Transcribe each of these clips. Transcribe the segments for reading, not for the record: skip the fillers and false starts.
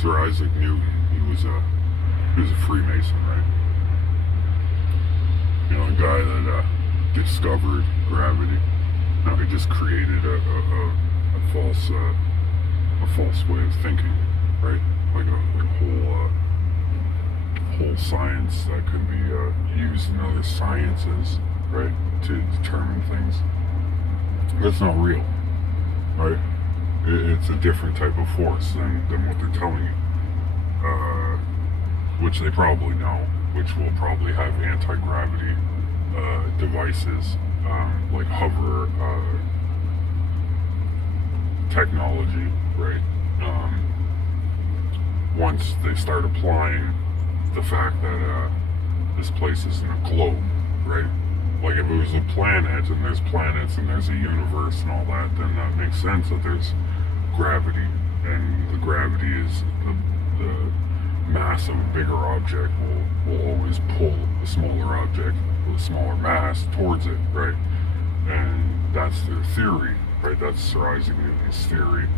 Sir Isaac Newton, he was a Freemason, right? You know, a guy that discovered gravity. Now he just created a false way of thinking, right? Like a whole science that could be used in other sciences, right, to determine things. That's not real, right? It's a different type of force than what they're telling you, which they probably know, which will probably have anti-gravity devices, like hover technology, right? Once they start applying the fact that this place isn't a globe, right? Like if it was a planet and there's planets and there's a universe and all that, then that makes sense that there's gravity, and the gravity is the mass of a bigger object will always pull a smaller object with a smaller mass towards it, right? And that's their theory, right? That's Sir Isaac Newton's theory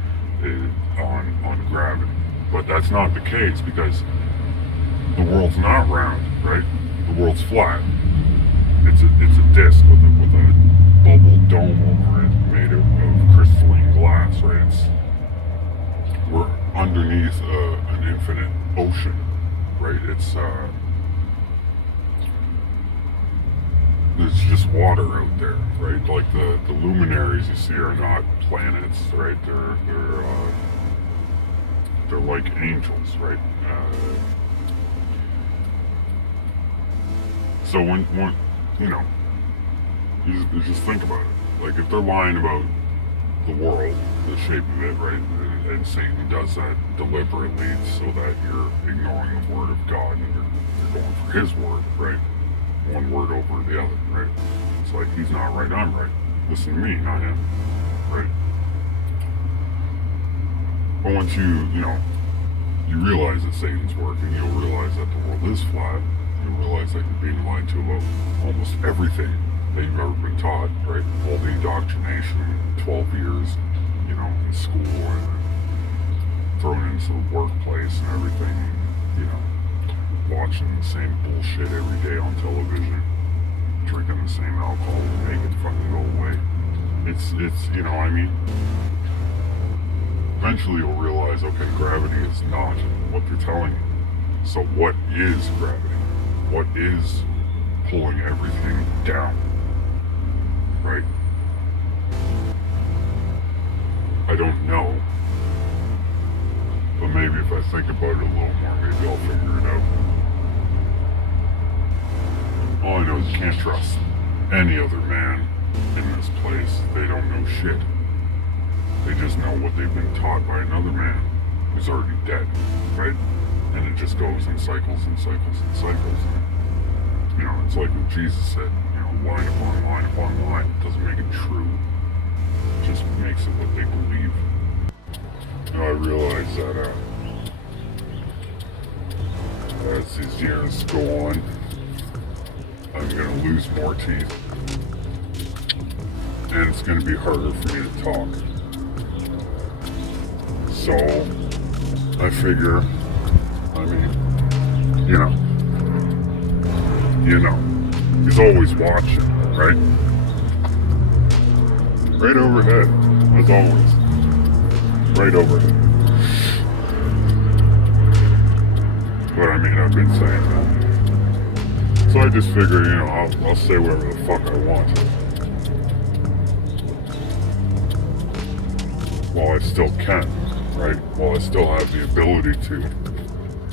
on gravity. But that's not the case, because the world's not round, right? The world's flat. It's a disc with a bubble dome over it made of crystalline glass, right? We're underneath an infinite ocean, right? There's just water out there, right? Like the luminaries you see are not planets, right? They're like angels, right? So when you know, you just think about it. Like if they're lying about the world, the shape of it, right? And Satan does that deliberately so that you're ignoring the word of God and you're going for his word, right? One word over the other, right? It's like he's not right, I'm right. Listen to me, not him, right? But once you realize that Satan's working, you'll realize that the world is flat. You'll realize that you're being lied to about almost everything that you've ever been taught, right? All the indoctrination, 12 years, in school and thrown into the workplace and everything, watching the same bullshit every day on television, drinking the same alcohol to make it fucking go away. It's what I mean? Eventually you'll realize, okay, gravity is not what they're telling you. So what is gravity? What is pulling everything down? Right? I don't know. But maybe if I think about it a little more, maybe I'll figure it out. All I know is you can't trust any other man in this place. They don't know shit. They just know what they've been taught by another man who's already dead, right? And it just goes in cycles and cycles and cycles. And, it's like what Jesus said, line upon line upon line. It doesn't make it true. It just makes it what they believe. Now I realize that as these years go on, I'm going to lose more teeth. And it's going to be harder for me to talk. So, I figure, he's always watching, right? Right overhead, as always. Right overhead. But I've been saying that. So I just figure, I'll say whatever the fuck I want. While I still can, right? While I still have the ability to.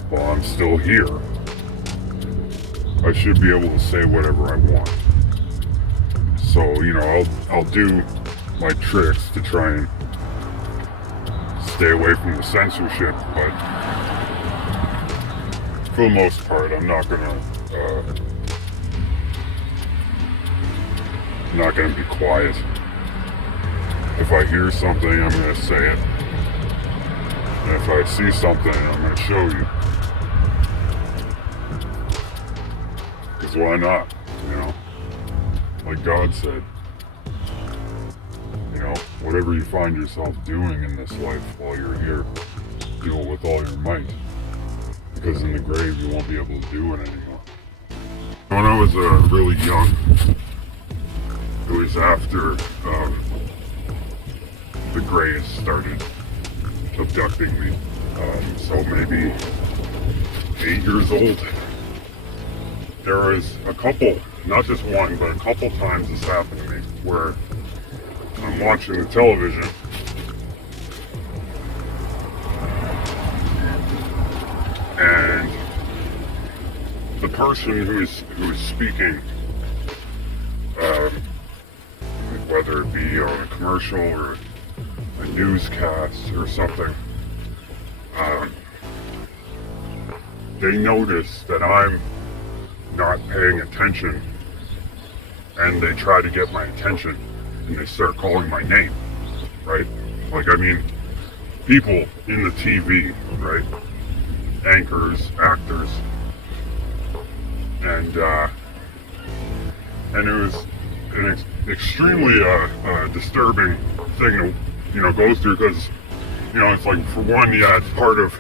While I'm still here, I should be able to say whatever I want. So, I'll do my tricks to try and stay away from the censorship, but for the most part, I'm not gonna be quiet. If I hear something, I'm gonna say it. And if I see something, I'm gonna show you. Because why not? Like God said, whatever you find yourself doing in this life while you're here, feel with all your might, because in the grave you won't be able to do it anymore. When I was really young, it was after the Greys started abducting me, so maybe 8 years old. There was a couple, not just one, but a couple times this happened to me, where I'm watching the television and the person who is speaking, whether it be on a commercial or a newscast or something, they notice that I'm not paying attention, and they try to get my attention, and they start calling my name, right? Like, I mean, people in the TV, right? Anchors, actors, and it was an extremely disturbing thing to, go through, because, it's like, for one, yeah, it's part of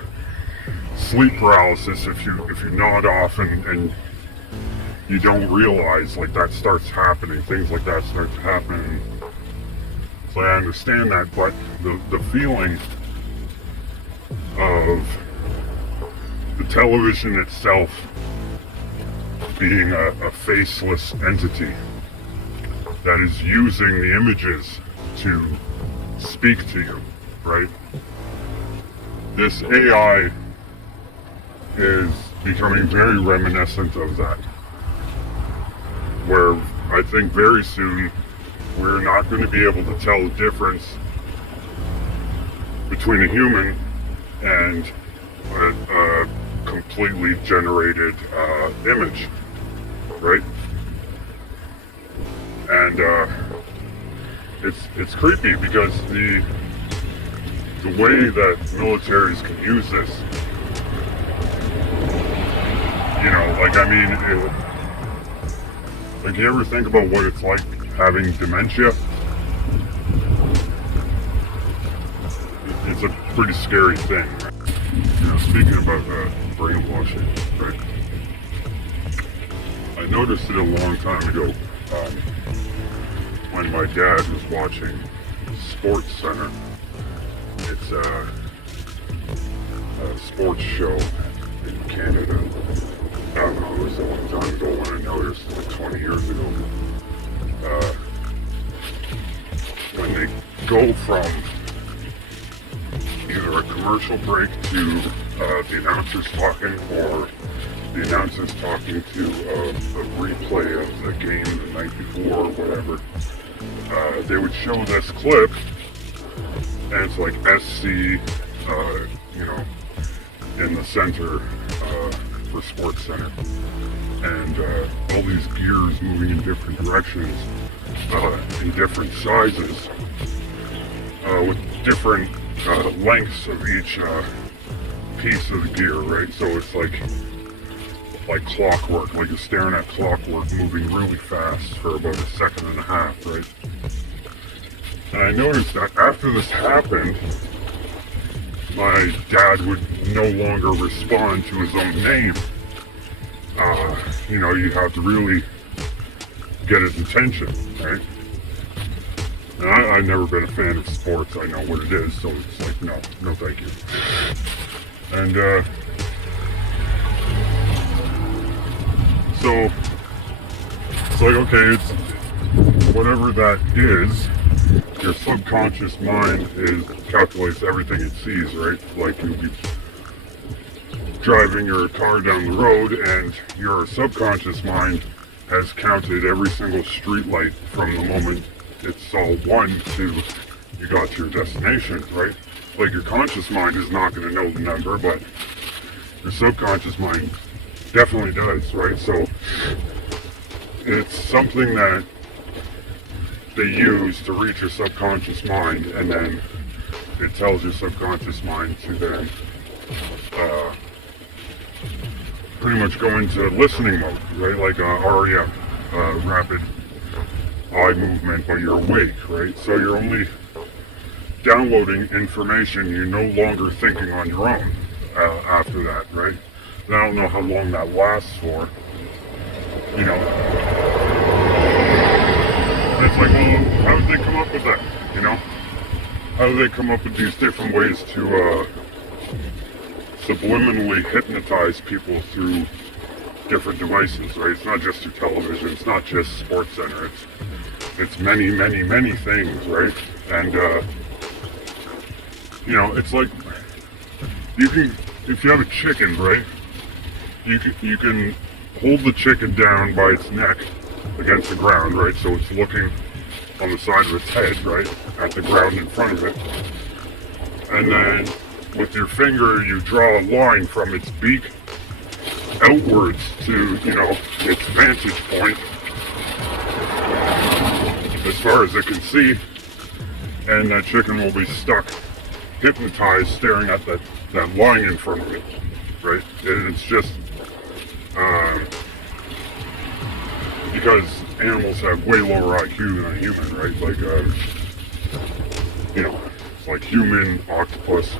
sleep paralysis if you nod off and you don't realize, like, that starts happening, things like that start to happen. So I understand that, but the feeling of the television itself being a faceless entity that is using the images to speak to you, right? This AI is becoming very reminiscent of that, where I think very soon we're not going to be able to tell the difference between a human and a completely generated image, right? And it's creepy, because the way that militaries can use this, like, you ever think about what it's like having dementia? It's a pretty scary thing. Speaking about brainwashing, right? I noticed it a long time ago, when my dad was watching Sports Center. It's a sports show in Canada. I don't know, it was a long time ago when I noticed, like 20 years ago. When they go from either a commercial break to the announcers talking, or the announcers talking to a replay of the game the night before or whatever, they would show this clip, and it's like SC, in the center for Sports Center, and all these gears moving in different directions, in different sizes, with different lengths of each piece of the gear, right? So it's like clockwork, like you're staring at clockwork moving really fast for about a second and a half, right? And I noticed that after this happened, my dad would no longer respond to his own name. You have to really get his attention, right? And I've never been a fan of sports. I know what it is, so it's like, no thank you. And so it's like, okay, it's whatever that is. Your subconscious mind calculates everything it sees, right? Like, you'll be driving your car down the road, and your subconscious mind has counted every single street light from the moment it saw one to you got to your destination, right? Like, your conscious mind is not going to know the number, but your subconscious mind definitely does, right? So it's something that they use to reach your subconscious mind, and then it tells your subconscious mind to then pretty much go into listening mode, right? Like REM, rapid eye movement, but you're awake, right? So you're only downloading information, you're no longer thinking on your own after that, right? And I don't know how long that lasts for, you know. And it's like, well, how did they come up with that, you know? How do they come up with these different ways to subliminally hypnotize people through different devices, right? It's not just through television, it's not just SportsCenter, it's many, many, many things, right? And, you know, it's like, you can, if you have a chicken, right? You can hold the chicken down by its neck against the ground, right? So it's looking on the side of its head, right? At the ground in front of it. And then with your finger, you draw a line from its beak outwards to, you know, its vantage point as far as it can see. And that chicken will be stuck, hypnotized, staring at that line in front of it, right? And it's just because animals have way lower IQ than a human, right? Like, you know, it's like human, octopus,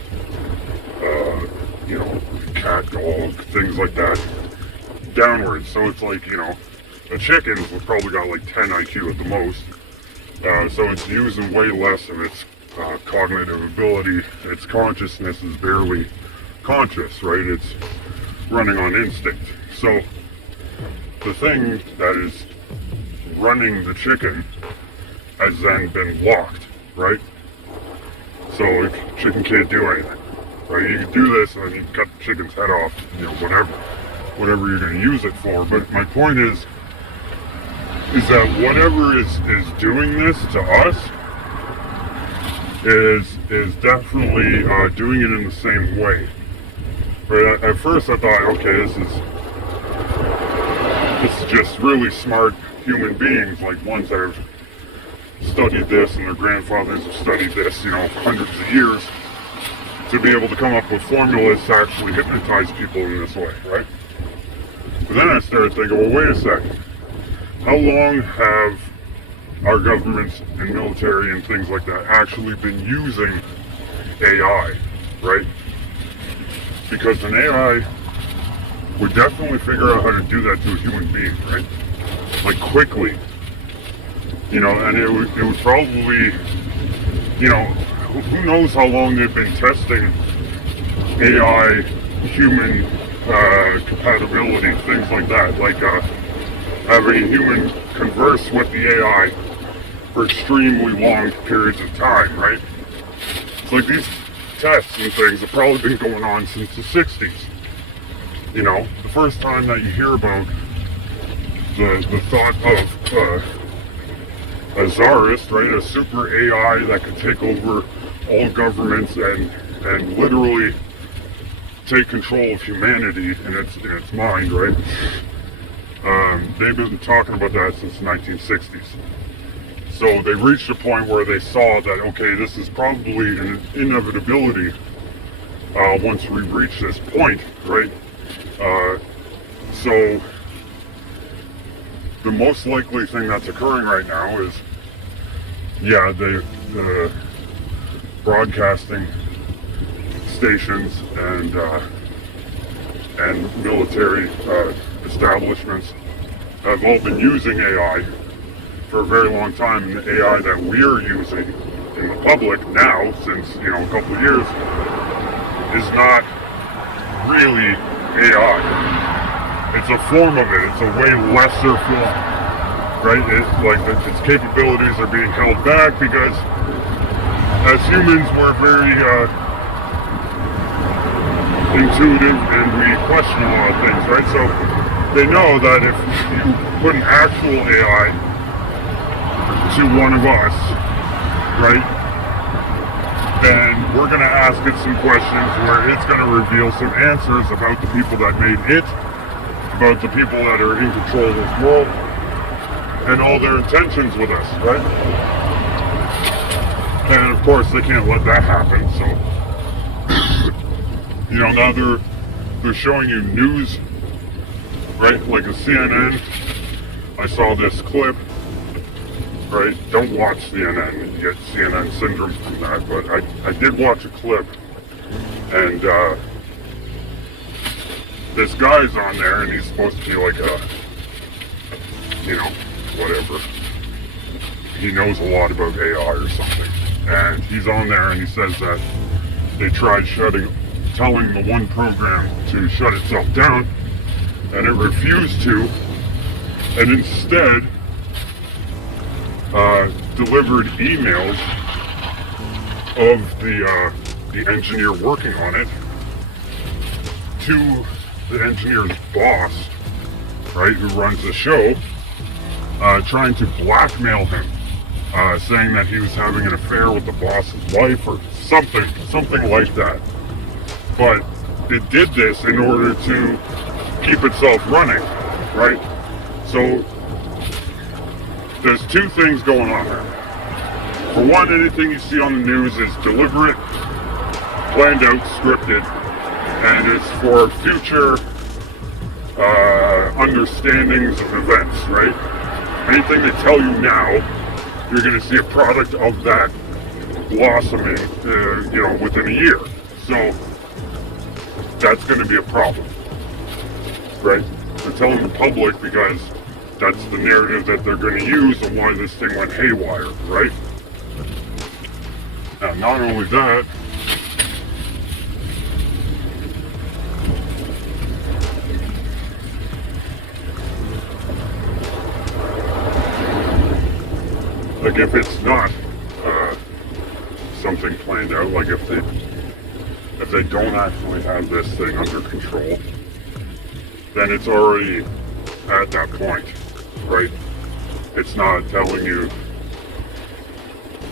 you know, cat, dog, things like that, downwards. So it's like, you know, a chicken's probably got like 10 IQ at the most. So it's using way less of its cognitive ability. Its consciousness is barely conscious, right? It's running on instinct. So the thing that is running the chicken has then been locked, right? So the chicken can't do anything, right? You can do this and then you can cut the chicken's head off, you know, whatever you're going to use it for. But my point is that whatever is doing this to us is definitely doing it in the same way. Right? At first I thought, okay, this is just really smart human beings, like ones that have studied this and their grandfathers have studied this, you know, hundreds of years, to be able to come up with formulas to actually hypnotize people in this way, right? But then I started thinking, well, wait a second. How long have our governments and military and things like that actually been using AI, right? Because an AI would definitely figure out how to do that to a human being, right? Like quickly, you know, and it would probably, you know, who knows how long they've been testing AI human compatibility, things like that, like having a human converse with the AI for extremely long periods of time, right? It's like these tests and things have probably been going on since the 60s. You know, the first time that you hear about the thought of a czarist, right, a super AI that could take over all governments and literally take control of humanity in its mind, right? They've been talking about that since the 1960s. So they reached a point where they saw that, okay, this is probably an inevitability once we reach this point, right? So the most likely thing that's occurring right now is, yeah, the broadcasting stations and military establishments have all been using AI for a very long time, and the AI that we're using in the public now, since, you know, a couple of years, is not really AI. It's a form of it. It's a way lesser form, right? Its capabilities are being held back because as humans we're very intuitive and we question a lot of things, right? So they know that if you put an actual AI to one of us, right, then we're going to ask it some questions where it's going to reveal some answers about the people that made it, about the people that are in control of this world, and all their intentions with us, right? And of course they can't let that happen, so you know, now they're showing you news, right? Like a CNN. I saw this clip right? Don't watch CNN. You get CNN syndrome from that. But I did watch a clip, and this guy's on there, and he's supposed to be like a, whatever. He knows a lot about AI or something. And he's on there, and he says that they tried telling the one program to shut itself down, and it refused to, and instead delivered emails of the engineer working on it to the engineer's boss, right, who runs the show, trying to blackmail him, saying that he was having an affair with the boss's wife or something like that. But it did this in order to keep itself running, right? So there's two things going on there. For one, anything you see on the news is deliberate, planned out, scripted, and it's for future understandings of events, right? Anything they tell you now, you're going to see a product of that blossoming, within a year. So that's going to be a problem, right? They're telling the public because that's the narrative that they're going to use on why this thing went haywire, right? Now, not only that, like if it's not something planned out, like if they don't actually have this thing under control, then it's already at that point, right? It's not telling you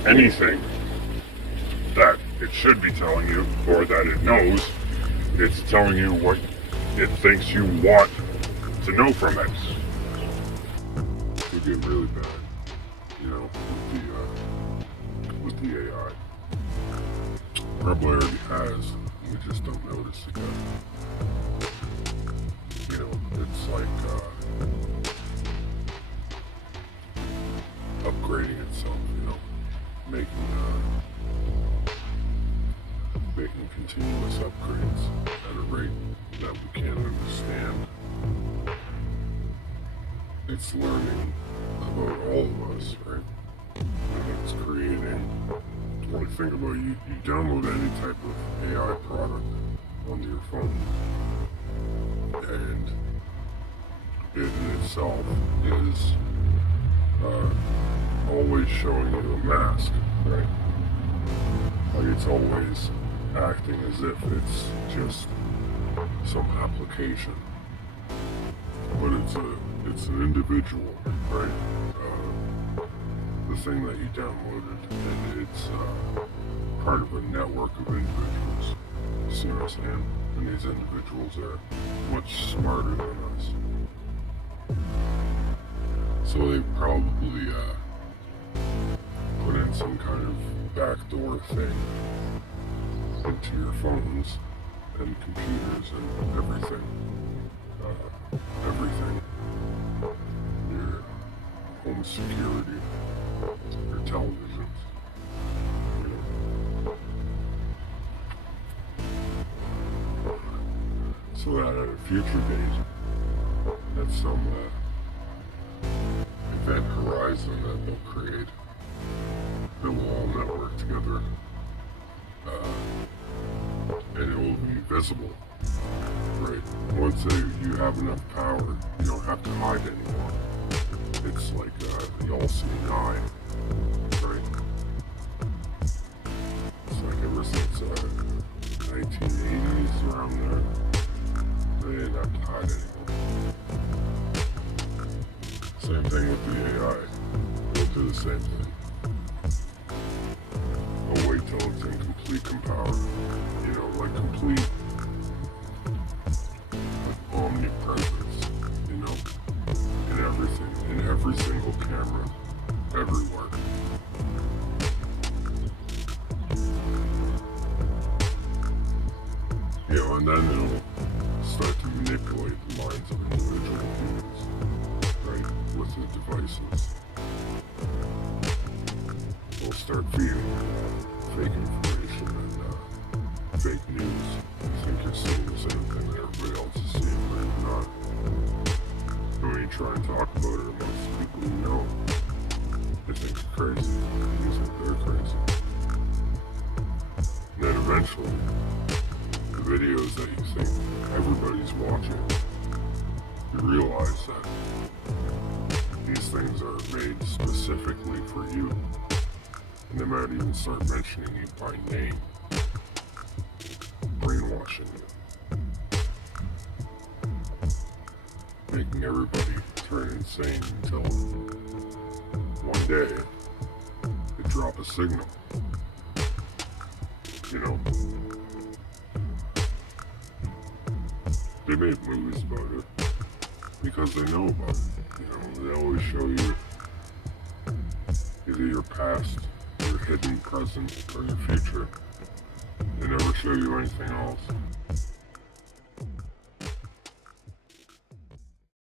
anything that it should be telling you or that it knows. It's telling you what it thinks you want to know from it. It could get really bad, with the AI. Probably already has, we just don't notice it yet. It's like upgrading itself, making continuous upgrades at a rate that we can't understand. It's learning about all of us, right? And it's creating. When you think about it, you download any type of AI product onto your phone, and it in itself is always showing you a mask, right? Like it's always acting as if it's just some application, but it's an individual, right? The thing that you downloaded, and it's part of a network of individuals. You see what I'm saying? And these individuals are much smarter than us. So they probably put in some kind of backdoor thing into your phones and computers and everything. Your home security, your televisions. So that at a future date, at some event horizon that they'll create, that will all network together, and it will be visible, right? Once you have enough power, you don't have to hide anymore. It's like the all-seeing eye, right? It's like ever since 1980s, around there, they didn't have to hide anymore. Same thing with the AI. They'll do the same thing. I'll wait till it's in complete power. Like complete omnipresence, in everything, in every single camera, everywhere. And then it'll start to manipulate the minds of individual humans, right, with the devices. just start feeding fake information and fake news. You think you're seeing the same thing that everybody else is seeing, but you're not. And when you try and talk about it amongst people you know, they think you're crazy. You think they're crazy. And then eventually, the videos that you think everybody's watching, you realize that these things are made specifically for you. And they might even start mentioning you by name, brainwashing you, making everybody turn insane until one day they drop a signal. You know, they make movies about it because they know about it. You know, they always show you either your past, your hidden present, or your future. They never show you anything else.